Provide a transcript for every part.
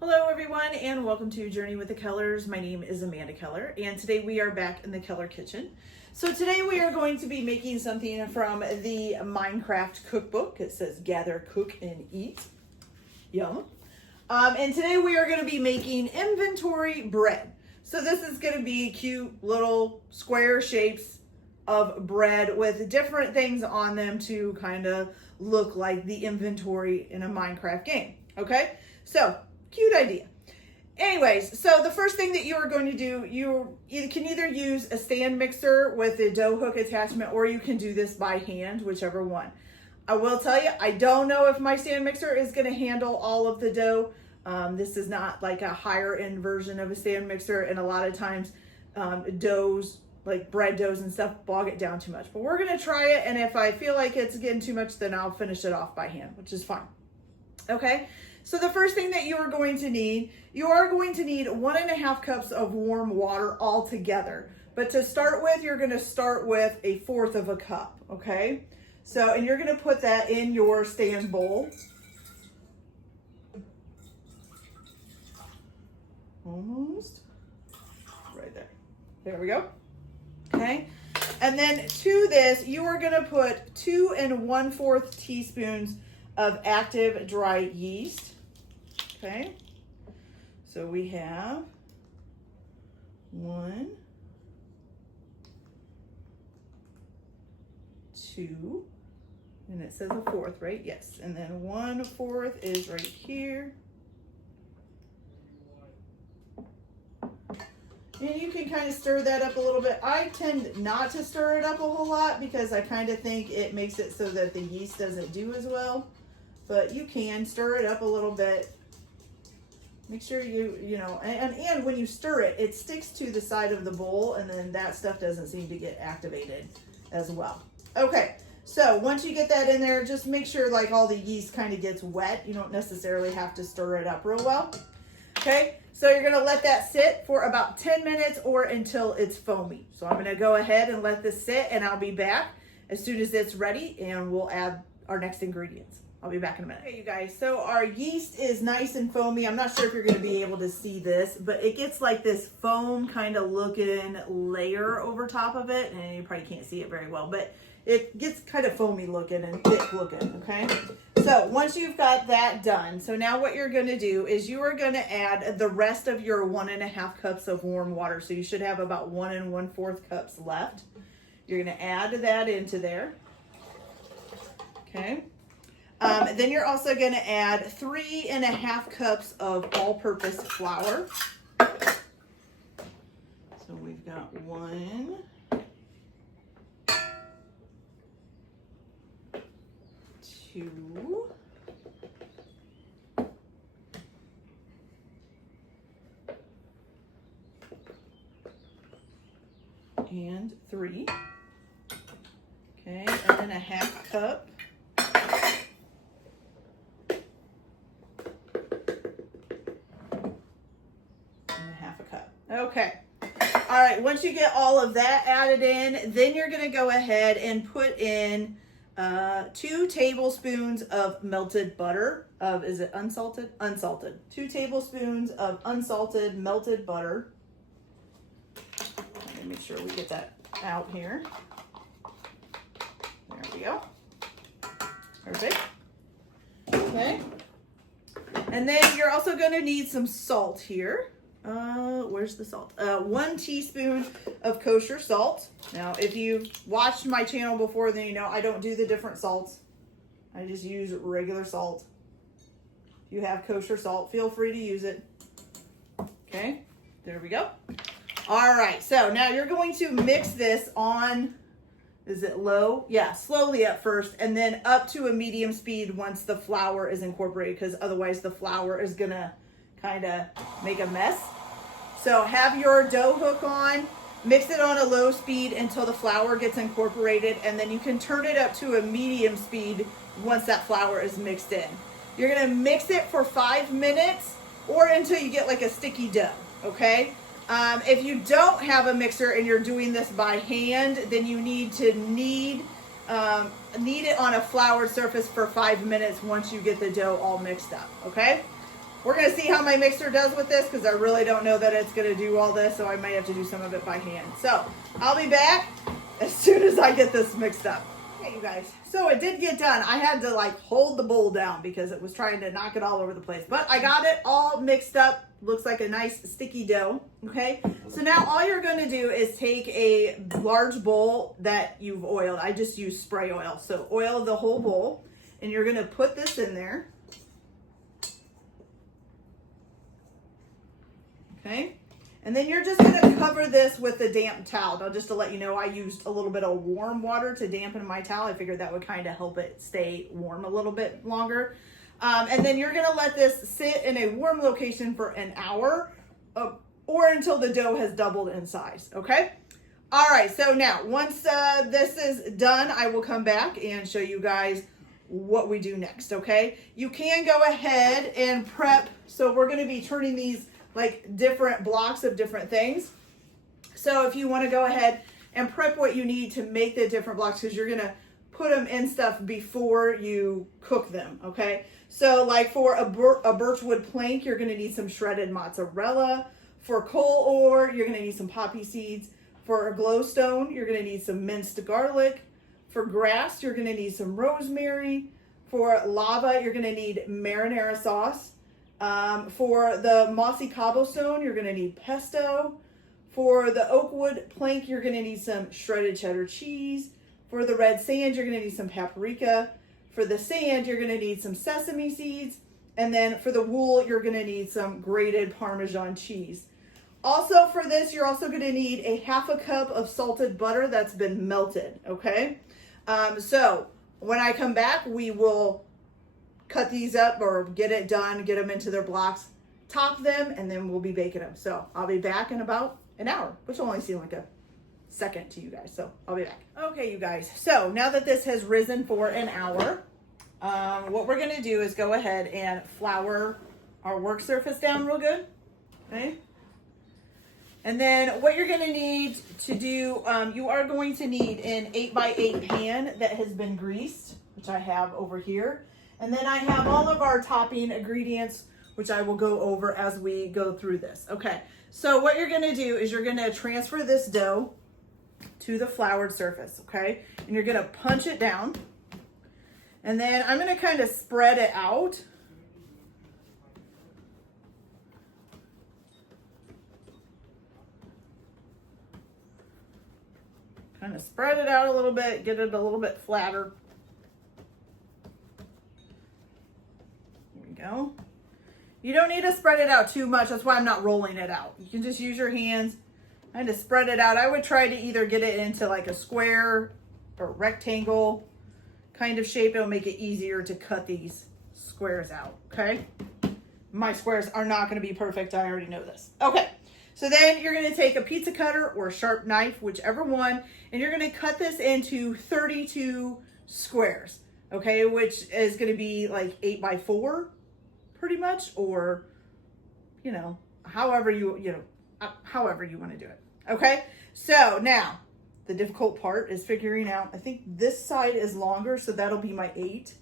Hello everyone and welcome to Journey with the Kellers. My name is Amanda Keller and today we are back in the Keller kitchen. So today we are going to be making something from the Minecraft cookbook. It says gather, cook, and eat. Yum. And today we are going to be making inventory bread. So this is going to be cute little square shapes of bread with different things on them to kind of look like the inventory in a Minecraft game. Okay, so cute idea. Anyways, so the first thing that you are going to do, you can either use a stand mixer with a dough hook attachment, or you can do this by hand, whichever one. I will tell you, I don't know if my stand mixer is going to handle all of the dough. This is not like a higher end version of a stand mixer, and a lot of times doughs, like bread doughs and stuff, bog it down too much. But we're going to try it, and if I feel like it's getting too much, then I'll finish it off by hand, which is fine. Okay. So the first thing that you are going to need 1.5 cups of warm water all together. But to start with, you're going to start with 1/4 cup, okay? So, and you're going to put that in your stand bowl. Almost. Right there. There we go. Okay. And then to this, you are going to put 2 1/4 teaspoons of active dry yeast. Okay, so we have 1, 2, and it says 1/4, right? Yes, and then 1/4 is right here. And you can kind of stir that up a little bit. I tend not to stir it up a whole lot because I kind of think it makes it so that the yeast doesn't do as well. But you can stir it up a little bit. Make sure you know, and when you stir it, it sticks to the side of the bowl, and then that stuff doesn't seem to get activated as well. Okay, so once you get that in there, just make sure like all the yeast kind of gets wet. You don't necessarily have to stir it up real well. Okay, so you're gonna let that sit for about 10 minutes or until it's foamy. So I'm gonna go ahead and let this sit, and I'll be back as soon as it's ready, and we'll add our next ingredients. I'll be back in a minute. Okay, you guys, so our yeast is nice and foamy. I'm not sure if you're going to be able to see this, but it gets like this foam kind of looking layer over top of it, and you probably can't see it very well, but it gets kind of foamy looking and thick looking, okay? So once you've got that done, so now what you're going to do is you are going to add the rest of your 1.5 cups of warm water. So you should have about 1 1/4 cups left. You're going to add that into there, okay? Then you're also going to add 3.5 cups of all-purpose flour. So we've got 1, 2, and 3. Okay, and then 1/2 cup. Okay. All right. Once you get all of that added in, then you're going to go ahead and put in 2 tablespoons of melted butter. Is it unsalted? Unsalted. 2 tablespoons of unsalted melted butter. Let me make sure we get that out here. There we go. Perfect. Okay. And then you're also going to need some salt here. Where's the salt? 1 teaspoon of kosher salt. Now, if you've watched my channel before, then you know I don't do the different salts. I just use regular salt. If you have kosher salt, feel free to use it. Okay, there we go. All right, so now you're going to mix this on, is it low? Yeah, slowly at first, and then up to a medium speed once the flour is incorporated, because otherwise the flour is gonna kind of make a mess. So have your dough hook on, mix it on a low speed until the flour gets incorporated, and then you can turn it up to a medium speed once that flour is mixed in. You're gonna mix it for 5 minutes or until you get like a sticky dough, okay? If you don't have a mixer and you're doing this by hand, then you need to knead it on a floured surface for 5 minutes once you get the dough all mixed up, okay? We're gonna see how my mixer does with this because I really don't know that it's gonna do all this, so I might have to do some of it by hand. So I'll be back as soon as I get this mixed up. Okay, you guys, so it did get done. I had to like hold the bowl down because it was trying to knock it all over the place, but I got it all mixed up. Looks like a nice sticky dough. Okay, so now all you're going to do is take a large bowl that you've oiled. I just use spray oil, so oil the whole bowl, and you're going to put this in there. Okay, and then you're just going to cover this with a damp towel. Now, just to let you know, I used a little bit of warm water to dampen my towel. I figured that would kind of help it stay warm a little bit longer. And then you're going to let this sit in a warm location for an hour or until the dough has doubled in size. Okay. All right. So now once this is done, I will come back and show you guys what we do next. Okay. You can go ahead and prep. So we're going to be turning these like different blocks of different things. So if you want to go ahead and prep what you need to make the different blocks, because you're going to put them in stuff before you cook them. Okay. So like for a birchwood plank, you're going to need some shredded mozzarella. For coal ore, you're going to need some poppy seeds. For a glowstone, you're going to need some minced garlic. For grass, you're going to need some rosemary. For lava, you're going to need marinara sauce. For the mossy cobblestone, you're going to need pesto. For the oak wood plank, you're going to need some shredded cheddar cheese. For the red sand, you're going to need some paprika. For the sand, you're going to need some sesame seeds. And then for the wool, you're going to need some grated Parmesan cheese. Also for this, you're also going to need a ½ cup of salted butter that's been melted, okay? So when I come back, we will cut these up or get it done, get them into their blocks, top them, and then we'll be baking them. So I'll be back in about an hour, which will only seem like a second to you guys. So I'll be back. Okay, you guys. So now that this has risen for an hour, what we're going to do is go ahead and flour our work surface down real good. Okay. And then what you're going to need to do, you are going to need an 8x8 pan that has been greased, which I have over here. And then I have all of our topping ingredients, which I will go over as we go through this. Okay, so what you're going to do is you're going to transfer this dough to the floured surface, okay? And you're going to punch it down. And then I'm going to kind of spread it out. Kind of spread it out a little bit, get it a little bit flatter. There we go. You don't need to spread it out too much. That's why I'm not rolling it out. You can just use your hands and to spread it out. I would try to either get it into like a square or rectangle kind of shape. It'll make it easier to cut these squares out, okay? My squares are not going to be perfect. I already know this. Okay. So then you're going to take a pizza cutter or a sharp knife, whichever one, and you're going to cut this into 32 squares, okay, which is going to be like 8x4 pretty much, or, you know, however you want to do it, okay? So now the difficult part is figuring out, I think this side is longer, so that'll be my 8.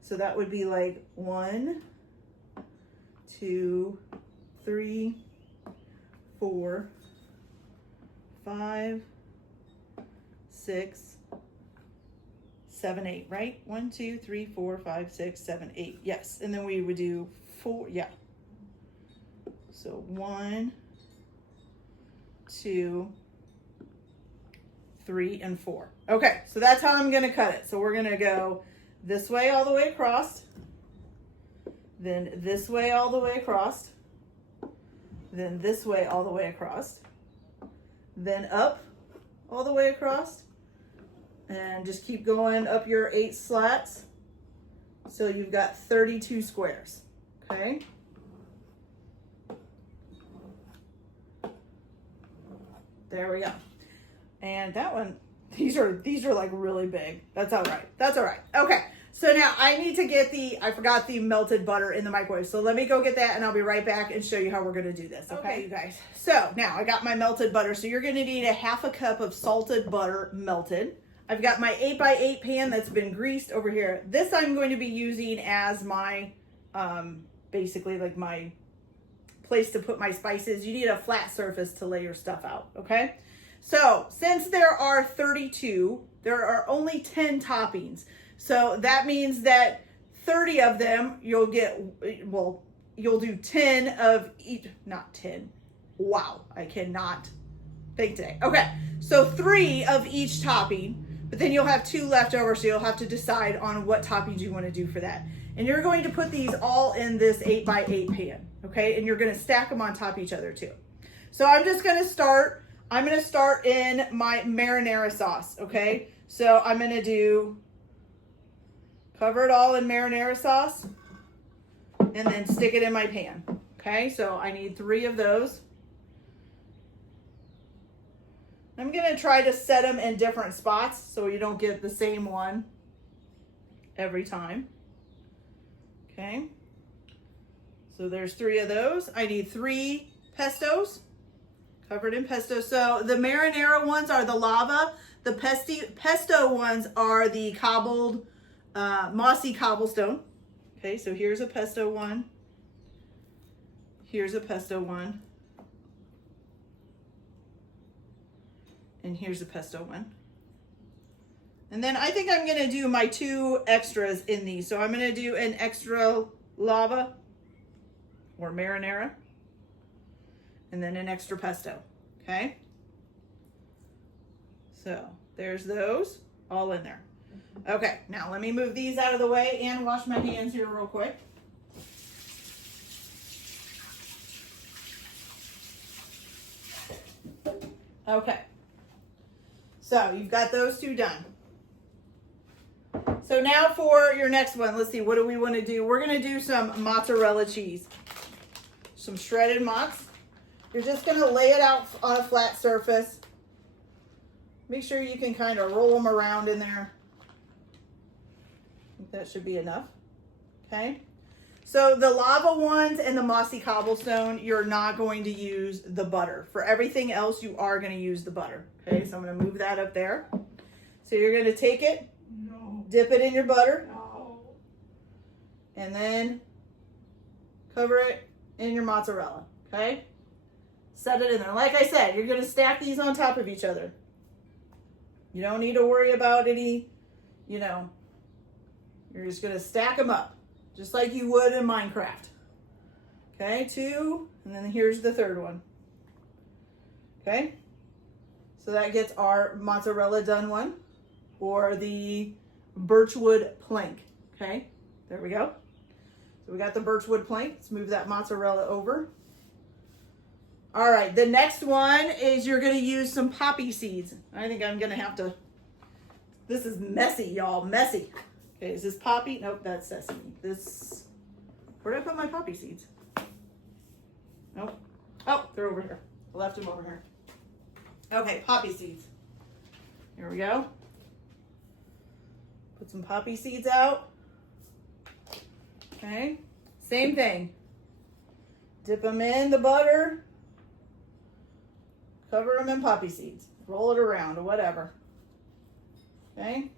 So that would be like 1, 2, 3, 4, 5, 6, 7, 8, right? 1, 2, 3, 4, 5, 6, 7, 8. Yes. And then we would do 4. Yeah. So 1, 2, 3, and 4. Okay. So that's how I'm going to cut it. So we're going to go this way all the way across. Then this way all the way across. Then this way all the way across, then up all the way across, and just keep going up your 8 slats. So you've got 32 squares, okay? There we go. And that one, these are like really big. That's all right. That's all right. Okay. So now I need to get I forgot the melted butter in the microwave. So let me go get that and I'll be right back and show you how we're going to do this. Okay, you guys. So now I got my melted butter. So you're going to need a ½ cup of salted butter melted. I've got my 8x8 pan that's been greased over here. This I'm going to be using as my basically like my place to put my spices. You need a flat surface to lay your stuff out, okay? So since there are 32, there are only 10 toppings. So that means that 30 of them you'll get, well, you'll do 10 of each, not 10. Wow, I cannot think today. Okay, so 3 of each topping, but then you'll have 2 left over, so you'll have to decide on what toppings you want to do for that. And you're going to put these all in this 8x8 pan, okay? And you're going to stack them on top of each other too. So I'm going to start in my marinara sauce, okay? So I'm going to cover it all in marinara sauce and then stick it in my pan, okay? So I need 3 of those. I'm going to try to set them in different spots so you don't get the same one every time. Okay. So there's 3 of those. I need 3 pestos covered in pesto. So the marinara ones are the lava. The pesto ones are the cobbled, mossy cobblestone. Okay, so here's a pesto one. Here's a pesto one. And here's a pesto one. And then I think I'm going to do my 2 extras in these. So I'm going to do an extra lava or marinara and then an extra pesto. Okay. So there's those all in there. Okay. Now let me move these out of the way and wash my hands here real quick. Okay. So you've got those 2 done. So now for your next one, let's see, what do we want to do? We're going to do some mozzarella cheese. Some shredded mozz. You're just going to lay it out on a flat surface. Make sure you can kind of roll them around in there. I think that should be enough. Okay. So the lava ones and the mossy cobblestone, you're not going to use the butter. For everything else, you are going to use the butter. Okay, so I'm going to move that up there. So you're going to take it, dip it in your butter, and then cover it in your mozzarella, okay? Set it in there. Like I said, you're going to stack these on top of each other. You don't need to worry about any, you're just going to stack them up, just like you would in Minecraft. Okay, 2, and then here's the 3rd one. Okay, so that gets our mozzarella done one, or the birchwood plank. Okay, there we go. So we got the birchwood plank. Let's move that mozzarella over. All right, the next one is you're going to use some poppy seeds. I think I'm going to have to, this is messy, y'all, messy. Okay, is this poppy? Nope, that's sesame. This, where did I put my poppy seeds? Nope. Oh, they're over here. I left them over here. Okay, poppy seeds. Here we go. Put some poppy seeds out. Okay, same thing. Dip them in the butter. Cover them in poppy seeds. Roll it around or whatever. Okay.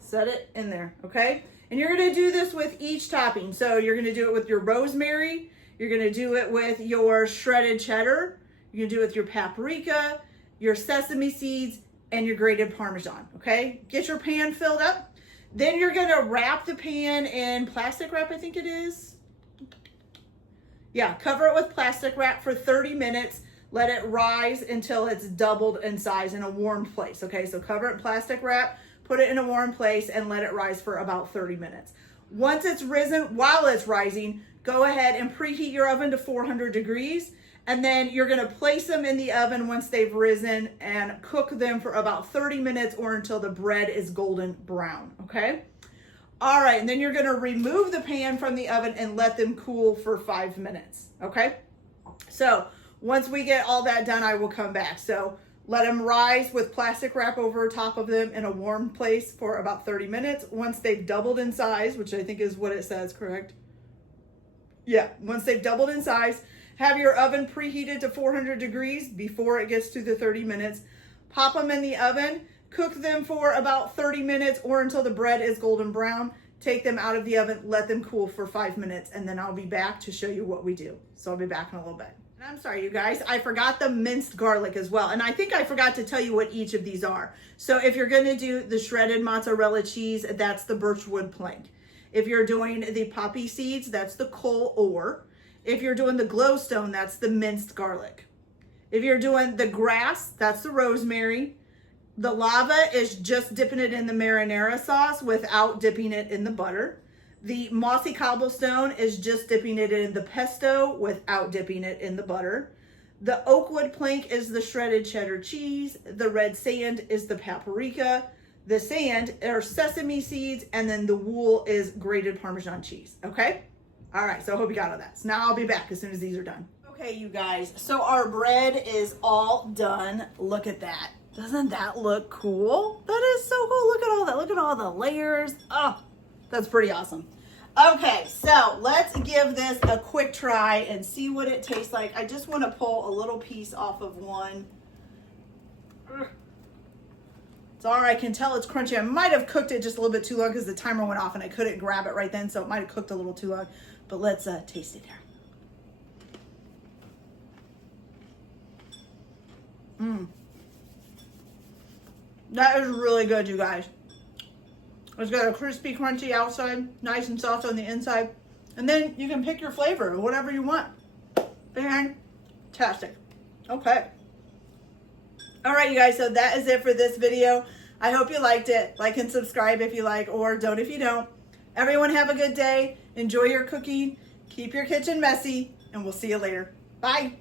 Set it in there, okay? And you're going to do this with each topping. So you're going to do it with your rosemary. You're going to do it with your shredded cheddar. You're going to do it with your paprika, your sesame seeds, and your grated Parmesan, okay? Get your pan filled up. Then you're going to wrap the pan in plastic wrap, I think it is. Yeah, cover it with plastic wrap for 30 minutes. Let it rise until it's doubled in size in a warm place, okay? So cover it in plastic wrap, put it in a warm place, and let it rise for about 30 minutes. Once it's risen, while it's rising, go ahead and preheat your oven to 400 degrees. And then you're going to place them in the oven once they've risen and cook them for about 30 minutes or until the bread is golden brown, okay? All right, and then you're going to remove the pan from the oven and let them cool for 5 minutes, okay? So once we get all that done, I will come back. So let them rise with plastic wrap over top of them in a warm place for about 30 minutes. Once they've doubled in size, which I think is what it says, correct? Yeah, once they've doubled in size, have your oven preheated to 400 degrees before it gets to the 30 minutes. Pop them in the oven, cook them for about 30 minutes or until the bread is golden brown. take them out of the oven, let them cool for 5 minutes, and then I'll be back to show you what we do. So I'll be back in a little bit. And I'm sorry, you guys, I forgot the minced garlic as well. And I think I forgot to tell you what each of these are. So if you're gonna do the shredded mozzarella cheese, that's the birchwood plank. If you're doing the poppy seeds, that's the coal ore. If you're doing the glowstone, that's the minced garlic. If you're doing the grass, that's the rosemary. The lava is just dipping it in the marinara sauce without dipping it in the butter. The mossy cobblestone is just dipping it in the pesto without dipping it in the butter. The oakwood plank is the shredded cheddar cheese. The red sand is the paprika. The sand are sesame seeds, and then the wool is grated Parmesan cheese, okay? All right, so I hope you got all that. So now I'll be back as soon as these are done. Okay, you guys, so our bread is all done. Look at that. Doesn't that look cool? That is so cool. Look at all that. Look at all the layers. Oh, that's pretty awesome. Okay, so let's give this a quick try and see what it tastes like. I just want to pull a little piece off of one. It's all right. I can tell it's crunchy. I might have cooked it just a little bit too long because the timer went off and I couldn't grab it right then, so it might have cooked a little too long. But let's taste it here. That is really good, you guys. It's got a crispy, crunchy outside, nice and soft on the inside. And then you can pick your flavor, whatever you want. Fantastic. Okay. All right, you guys, so that is it for this video. I hope you liked it. Like and subscribe if you like, or don't if you don't. Everyone have a good day. Enjoy your cooking. Keep your kitchen messy, and we'll see you later. Bye.